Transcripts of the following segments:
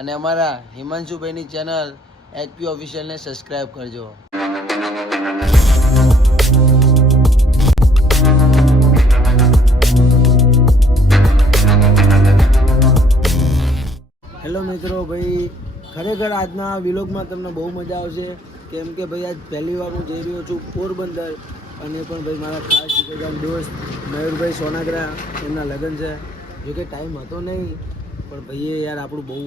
અને અમારા હિમાંશુભાઈની channel HP ઓફિશિયલને subscribe કરજો. હેલો મિત્રો, ભાઈ ખરેખર આજના વિલોગમાં તમને બહુ મજા આવશે, કેમ કે ભાઈ આજ પહેલી વાર હું જઈ રહ્યો છું પોરબંદર. અને પણ ભાઈ મારા ખાસ જીગરજાન દોસ્ત મયુરભાઈ સોનાગરા એમના લગ્ન છે. જોકે ટાઈમ હતો નહીં, પણ ભાઈએ યાર આપણું બહુ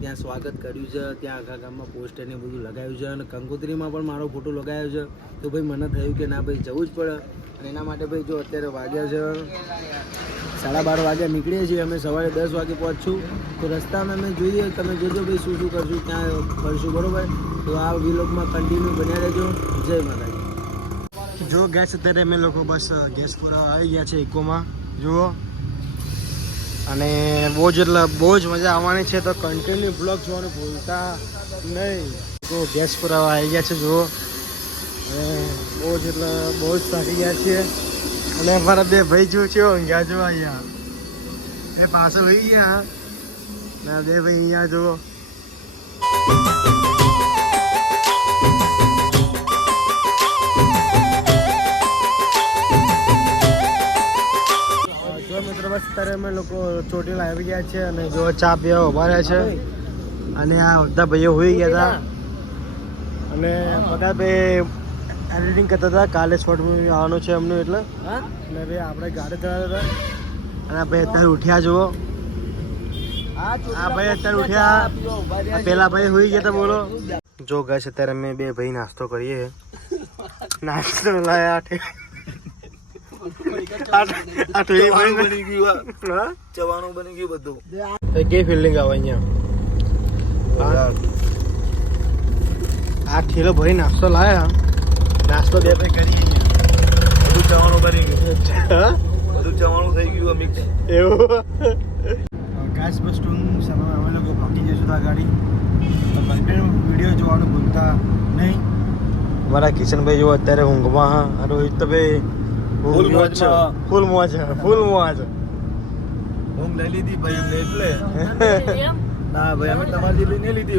ત્યાં સ્વાગત કર્યું છે. ત્યાં આખા ગામમાં પોસ્ટર ને બધું લગાવ્યું છે અને કંકોત્રીમાં પણ મારો ફોટો લગાવ્યો છે. તો ભાઈ મને થયું કે ના ભાઈ જવું જ પડે. અને એના માટે ભાઈ જો અત્યારે વાગ્યા છે 12:30 વાગ્યા નીકળીએ છીએ અમે. સવારે 10 વાગે પહોંચશું. તો રસ્તામાં અમે જોઈએ, તમે જોજો ભાઈ શું શું કરશું, ક્યાં ફરશું, બરોબર? તો આ વિલોગમાં કન્ટિન્યુ બન્યા રહેજો. જય માતાજી. જો ગેસ અત્યારે અમે લોકો બસ ગેસ પૂરા આવી ગયા છે ઇકોમાં, જુઓ. અને બહુ જ મજા આવવાની છે, તો કન્ટિન્યુ બ્લોગ જોવાનું ભૂલતા નહીં. તો ગેસ પુરાવા આવી ગયા છે, જુઓ. અને બહુ જ થાકી ગયા છીએ. અને અમારા બે ભાઈ જો છે ઊંઘ્યા જો અહીંયા એ પાછળ હોઈ ગયા. ના બે ભાઈ અહીંયા જુઓ. જો મિત્રો બસ અત્યારે અમે લોકો ચોટીલા આવી ગયા છે અને જો ચા પીવા ઉભા રહ્યા છે. અને આ બધા ભાઈઓ હોઈ ગયા હતા અને બધા ભાઈ એડિટિંગ કરતા હતા. કાલે શોર્ટ મૂવી આવવાનું છે એમનું, એટલે અને ભાઈ આપણે ગાડી ચલાવતા હતા. અને આ ભાઈ અત્યારે ઉઠ્યા જુઓ. આ ભાઈ અત્યારે ઉઠ્યા. પેલા ભાઈ હોઈ ગયા હતા, બોલો. જો ગાઈસ અત્યારે અમે બે ભાઈ નાસ્તો કરીએ. નાસ્તો લાયા ચવાનું બની ગયું બધું. કેવી ફિલિંગ આવે અહીંયા? આ ઠેલો ભરી નાસ્તો લાયા. નાસ્તો બે ભાઈ કરીએ. બધું ચવાનું બની ગયું. બધું ચવાનું થઈ ગયું મિક્સ. એવું ગાઈસ બસ ટૂંક સમયમાં અમે લોકો પહોંચી જઈશું આ ગાડી. તો કન્ટિન્યુ વિડીયો જોવાનું ભૂલતા નહીં. મારા કિશનભાઈ જો અત્યારે ઊંઘમાં. હા, રોહિત તો ભાઈ ફૂલ મોજ. ઊંઘ લઈ લીધી ભાઈ અમને એટલે. ના ભાઈ અમે તમારી જેટલી નહીં લીધી.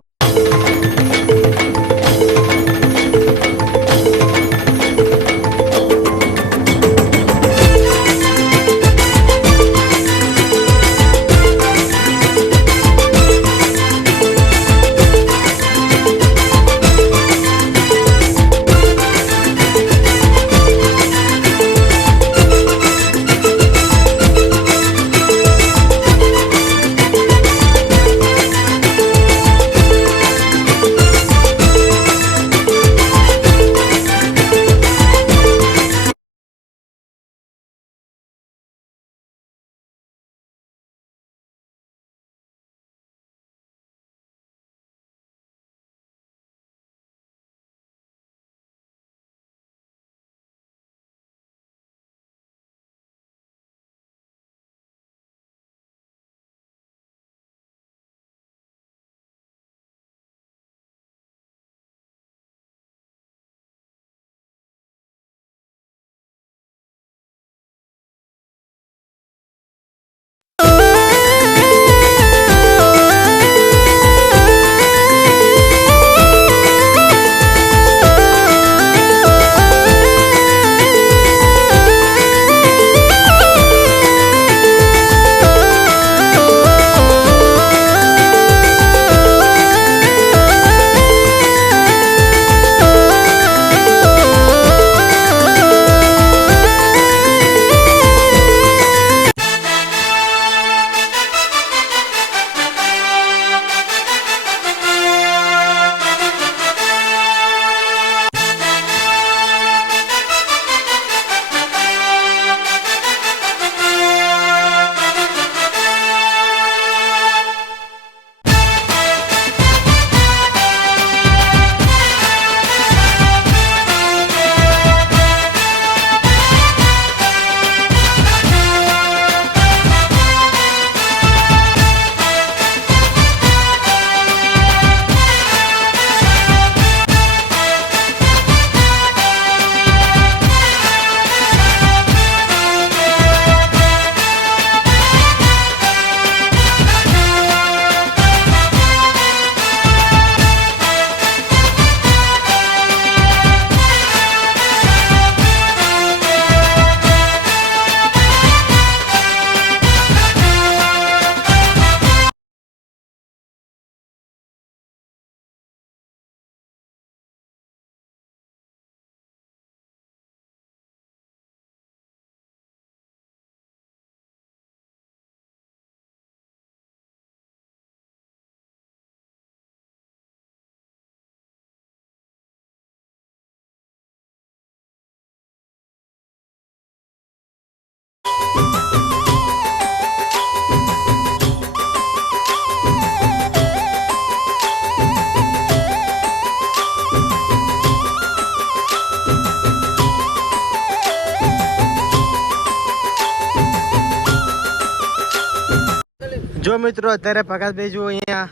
મિત્રો અત્યારે પ્રકાશભાઈ જો અહીંયા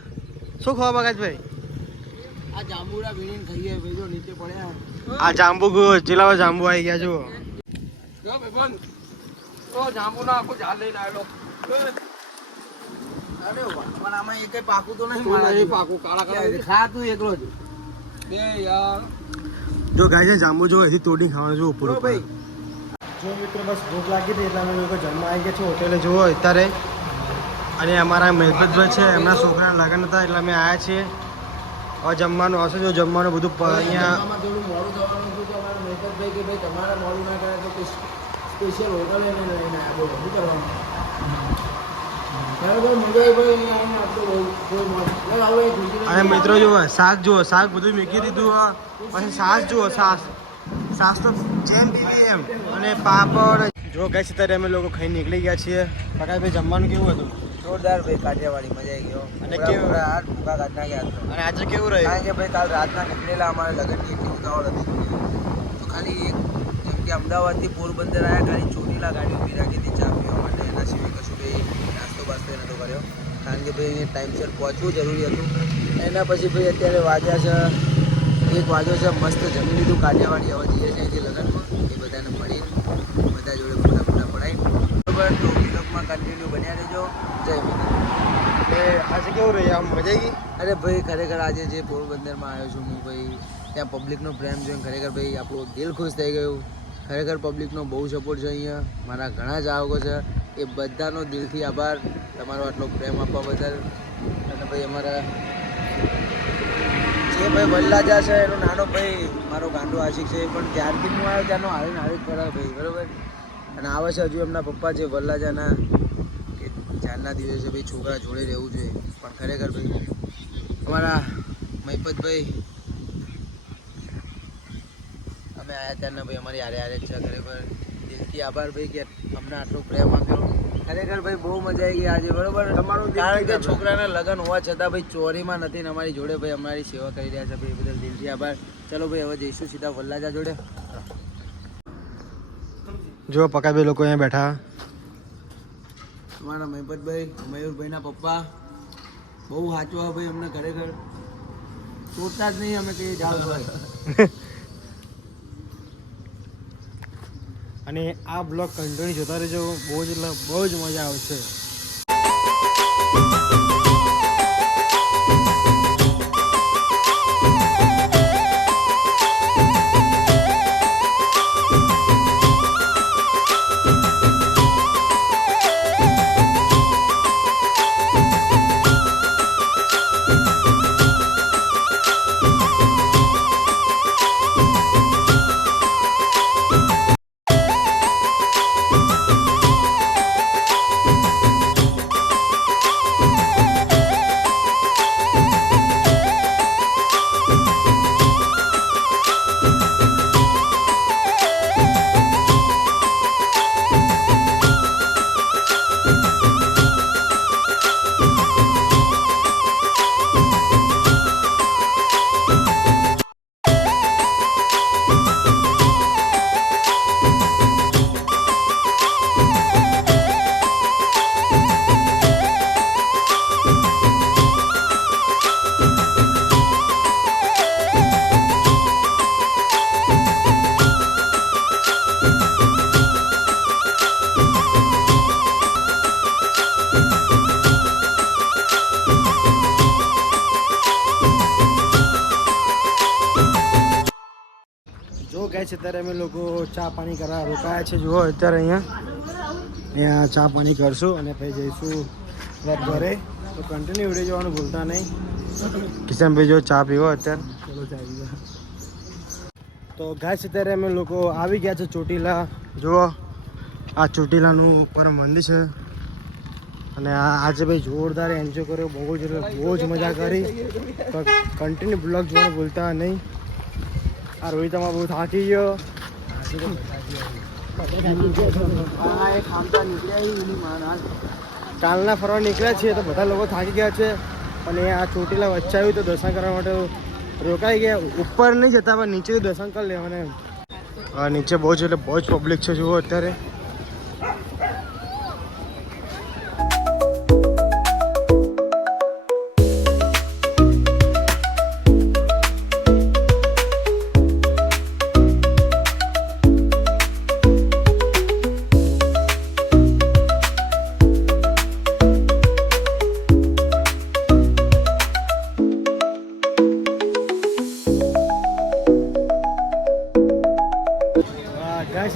શું ખાવા પ્રકાશભાઈ? આ જાંબુડા વીણીને ખાઈએ ભાઈ, જો નીચે પડ્યા. આ જાંબુ ચેલાવા જાંબુ આવી ગયા જુઓ. જો ભાઈબંધ તો જાંબુના આખું ઝાડ લઈને આવેલો. અરે વાહ, પણ આમાં એકે પાકું તો નહીં તું મારા નહીં પાકું, કાળા કાળા ખા તું એકલો જ. બે યાર. જો ગાય છે જાંબુ જો એથી તોડી ખાવાનું જો ઉપર જો ભાઈ જો મિત્રો બસ ભૂખ લાગી હતી એટલે અમે લોકો જમવા આવી ગયા છે હોટેલે જુઓ અત્યારે. અને અમારા મહેબતભાઈ છે એમના છોકરાના લગ્ન હતા એટલે અમે આવ્યા છીએ. હવે જમવાનું આવશે જો જમવાનું બધું અહીંયા જમવામાં થોડું મોડું થવાનું હતું તો અમારા મહેકતભાઈ કે ભાઈ તમારે મોડું ના કરે તો સ્પેશિયલ હોટલ એને લઈને આવ્યા. બોલો શું કરવાનું? બરાબર મજા આવી ભાઈ, અહીંયા આવીને આપણું બહુ મસ્ત. હવે અને મિત્રો જુઓ શાક જુઓ, શાક બધું મૂકી દીધું. પછી છાશ જુઓ, છાશ તો જેમ પીવી એમ. અને પાપડ જો ગઈ છે ત્યારે અમે લોકો ખાઈને નીકળી ગયા છીએ. પ્રકાશભાઈ જમવાનું કેવું હતું? જોરદાર ભાઈ, કાઠિયાવાડી મજા આવી ગયો. અને પૂરા કેવું? પૂરા હાથ ભૂકા કાઢ નાખ્યા હતો. અને આજે કેવું રહ્યું? કારણ કે ભાઈ કાલ રાતના નીકળેલા અમારે લગ્નની એટલી ઉતાવળ હતી તો ખાલી એક જેમ કે અમદાવાદથી પોરબંદર આવ્યા, ખાલી ચોટીલા ગાડી ઊભી રાખી હતી ચા પીવા માટે. એના સિવાય કશું ભાઈ નાસ્તો બાસ્તો નહોતો કર્યો કારણ કે ભાઈ અહીંયા ટાઈમસર પહોંચવું જરૂરી હતું. એના પછી ભાઈ અત્યારે વાગ્યા છે 1 વાગ્યો છે. મસ્ત જમી લીધું કાઠિયાવાડી. હવે જઈએ છીએ અહીંથી લગ્નમાં એ બધાને મળી બધા જોડે મોટા મોટા પડાય બરાબર. તો વિલોગમાં કન્ટિન્યુ બન્યા રહેજો. જય માતા. આજે કેવું રહ્યું? આમ મજા આવી ગઈ? અરે ભાઈ ખરેખર આજે જે પોરબંદરમાં આવ્યો છું હું ભાઈ, ત્યાં પબ્લિકનો પ્રેમ જોઈને ખરેખર ભાઈ આપણું દિલ ખુશ થઈ ગયું. ખરેખર પબ્લિકનો બહુ સપોર્ટ છે અહીંયા. મારા ઘણા ચાહકો છે, એ બધાનો દિલથી આભાર તમારો આટલો પ્રેમ આપવા બદલ. અને ભાઈ અમારા જે ભાઈ વલ્લાજા છે એનો નાનો ભાઈ મારો ગાંડો આશિક છે, પણ ત્યારથી હું આવ્યો ત્યારનો હારીને હારી જ પડે ભાઈ બરાબર. અને આવે છે હજુ એમના પપ્પા છે વલ્લાજાના કે ચારના દિવસે ભાઈ છોકરા જોડે રહેવું જોઈએ. પણ ખરેખર ભાઈ અમારા મહિપતભાઈ અમે આવ્યા ત્યારના ભાઈ અમારી હારે હારે જ છે. ખરેખર દિલથી આભાર ભાઈ કે અમને આટલો પ્રેમ આપ્યો. ખરેખર ભાઈ બહુ મજા આવી ગઈ આજે બરોબર. કારણ કે છોકરાના લગ્ન હોવા છતાં ભાઈ ચોરીમાં નથી ને અમારી જોડે ભાઈ અમારી સેવા કરી રહ્યા છે ભાઈ, બદલ દિલથી આભાર. ચલો ભાઈ હવે જઈશું સીધા વલ્લાજા જોડે. જો પકાભાઈ લોકો અહીંયા બેઠા. અમારા મહિપતભાઈ મયુરભાઈના પપ્પા બહુ સાચવા ભાઈ અમને ખરેખર તોડતા જ નહીં. અમે કહીએ જાઓ ભાઈ. અને આ બ્લોગ કન્ટિન્યુ જોતા રહેજો, બહુ જ એટલે બહુ જ મજા આવશે. ગાય છે ત્યારે અમે લોકો ચા પાણી કરવા રોકાયા છે. જુઓ અત્યારે અહીંયા ચા પાણી કરશું અને પછી જઈશું ઘરે. તો કન્ટિન્યુ વિડીયો જોવાનું ભૂલતા નહીં. કિશનભાઈ જો ચા પીવો અત્યારે. ચલો ચા પીવા. તો ગાય છે ત્યારે અમે લોકો આવી ગયા છે ચોટીલા. જુઓ આ ચોટીલાનું ઉપર મંદિર છે અને આજે ભાઈ જોરદાર એન્જોય કર્યો, બહુ જ મજા કરી. તો કન્ટિન્યુ બ્લોગ જોવાનું ભૂલતા નહીં. આ રોહિતામાં બહુ થાકી ગયો. કાલના ફરવા નીકળ્યા છીએ તો બધા લોકો થાકી ગયા છે અને આ ચોટીલા વચ્ચે આવ્યું તો દર્શન કરવા માટે રોકાઈ ગયા. ઉપર નહીં જતા પણ નીચે દર્શન કરી લેવાના. નીચે બહુ જ એટલે બહુ જ પબ્લિક છે જુઓ અત્યારે.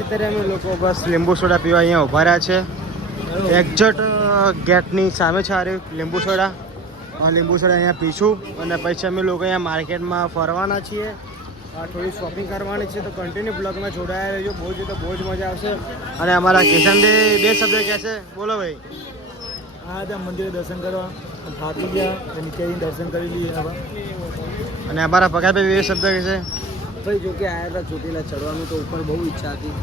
અત્યારે અમે લોકો બસ લીંબુ સોડા પીવા અહીંયા ઊભા રહ્યા છે. એક્ઝેક્ટ ગેટની સામે છે આ રહ્યું લીંબુ સોડા. આ લીંબુ સોડા અહીંયા પીશું અને પછી અમે લોકો અહીંયા માર્કેટમાં ફરવાના છીએ. થોડી શોપિંગ કરવાની છે તો કન્ટિન્યુ બ્લોગમાં જોડાયા રહેજો. બહુ જ તો બહુ જ મજા આવશે. અને અમારા કિશનભાઈ બે શબ્દ કહે છે, બોલો ભાઈ. આ હતા મંદિરે દર્શન કરવા, થાકી ગયા નીચે દર્શન કરી લઈએ હવે. અને અમારા પગારભાઈ બે શબ્દ કહે છે. ભાઈ જો કે આવ્યા હતા ચોટીલા ચડવાનું તો ઉપર બહુ ઈચ્છા હતી,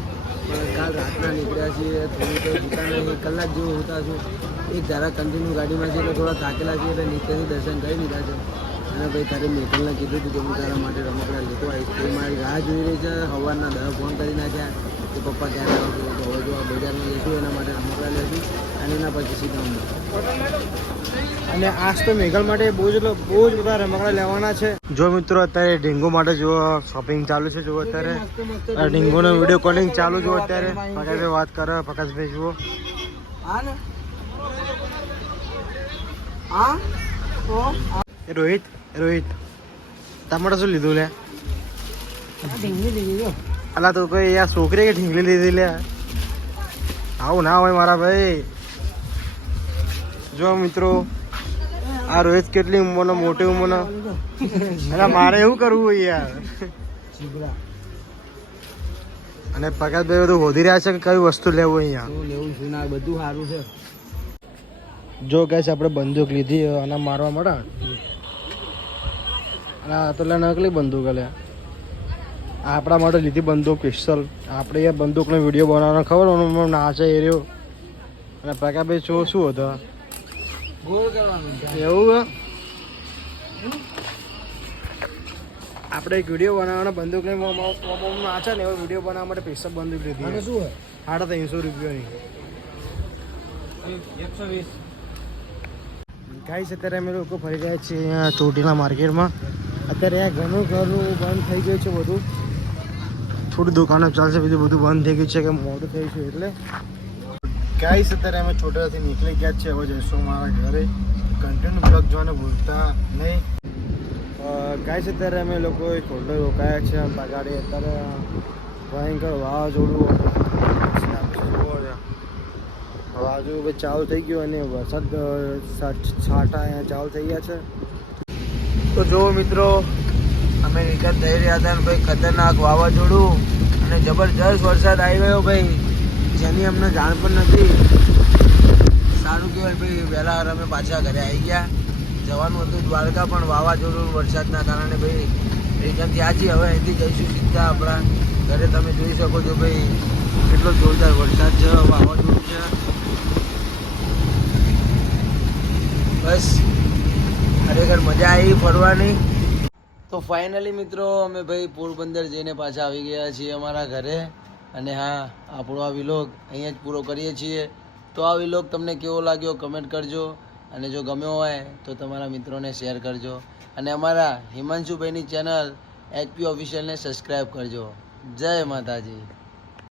પણ કાલ રાતના નીકળ્યા છીએ. થોડું તો દુકાને 1 કલાક જેવું હોતા છું. એક ધારા કન્ટિન્યુ ગાડીમાં છે એટલે થોડા થાકેલા છીએ એટલે નીચેથી દર્શન કરી લીધા છે. અને ભાઈ તારે મેકલને કીધું હતું કે હું તારા માટે રમકડા લેતો આવીશ. એ મારી રાહ જોઈ રહી છે. સવારના 10 ફોન કરી નાખ્યા કે પપ્પા ક્યારે આવશે. તો હવે જો બજારમાં જઈશું એના માટે રમકડા લેશું અને એના પછી સીધા હું. અને આજ તો મેઘલ માટે બહુ જ બધા રમકડા લેવાના છે. જો મિત્રો અત્યારે ઢીંગુ માટે જુઓ શોપિંગ ચાલુ છે. જુઓ અત્યારે ઢીંગુનો વિડીયો કોલિંગ ચાલુ જુઓ અત્યારે. પકાશભાઈ વાત કરે. પકાશભાઈ જુઓ રોહિત તમારે શું લીધું લે? અલા તું કોઈ યાર છોકરી કે ઢીંગલી લીધી લે? આવું ના હોય મારા ભાઈ. જો મિત્રો આ રોહિત કેટલી ઉંમરનો, મોટી ઉંમરનો. એટલે મારે એવું કરવું હોય યાર. અને પકાશભાઈ બધું શોધી રહ્યા છે કે કઈ વસ્તુ લેવું અહીંયા. લેવું છે ના બધું સારું છે. જો કહેશે આપણે બંદૂક લીધી અને મારવા મળે. અને આ તો લે નકલી બંદૂક લે. આપણા માટે લીધી બંદૂક પિસ્તોલ. આપણે યાર બંદૂકનો વિડીયો બનાવવાનો ખબર નાચે એ રહ્યો. અને પકાભાઈ શું હતો ગોળ કરવાનું એવું? આપણે એક વિડીયો બનાવવાનો બંદૂક લઈને નાચે ને એવો વિડીયો બનાવવા માટે પિસ્તોલ બંદૂક લીધી. અને શું હોય? 350 રૂપિયાની. 120. ગાઈસ અત્યારે અમે લોકો ફરી ગયા છીએ અહીંયા ચોટીલા માર્કેટમાં. અત્યારે અહીંયા ઘણું બંધ થઈ ગયું છે બધું. થોડી દુકાનો ચાલશે, બીજું બધું બંધ થઈ ગયું છે કે મોડું થઈ ગયું એટલે. ગાઈસ અત્યારે અમે ચોટીલાથી નીકળી ગયા છીએ. હવે જઈશું મારા ઘરે. કન્ટેન્ટ બ્લોગ જોવાનું ભૂલતા નહીં. ગાઈસ અત્યારે અમે લોકો એક હોટલ રોકાયા છે બગાડી. અત્યારે ભયંકર વાવાઝોડું વાવાઝોડું ચાલુ થઈ ગયું અને વરસાદ છાંટા અહીંયા ચાલુ થઈ ગયા છે. તો જો મિત્રો અમે નીકળ થઈ રહ્યા હતા ભાઈ, ખતરનાક વાવાઝોડું અને જબરજસ્ત વરસાદ આવી ગયો ભાઈ, જેની અમને જાણ પણ નથી. સારું કહેવાય ભાઈ, વહેલા અમે પાછા ઘરે આવી ગયા. જવાનું હતું દ્વારકા પણ વાવાઝોડું વરસાદના કારણે ભાઈ રીઝનથી આજે હવે અહીંથી જઈશું સીધા આપણા ઘરે. તમે જોઈ શકો છો ભાઈ કેટલો જોરદાર વરસાદ છે, વાવાઝોડું છે. બસ ખરેખર મજા આવી ફરવાની. તો ફાઇનલી મિત્રો અમે ભાઈ પોરબંદર જઈને પાછા આવી ગયા છીએ અમારા ઘરે. અને હા, આપણો આ વિલોગ અહીંયા જ પૂરો કરીએ છીએ. તો આ વિલોગ તમને કેવો લાગ્યો કમેન્ટ કરજો. અને જો ગમ્યો હોય તો તમારા મિત્રોને શેર કરજો. અને અમારા હિમાંશુભાઈની ચેનલ HP ઓફિશિયલને સબસ્ક્રાઈબ કરજો. જય માતાજી.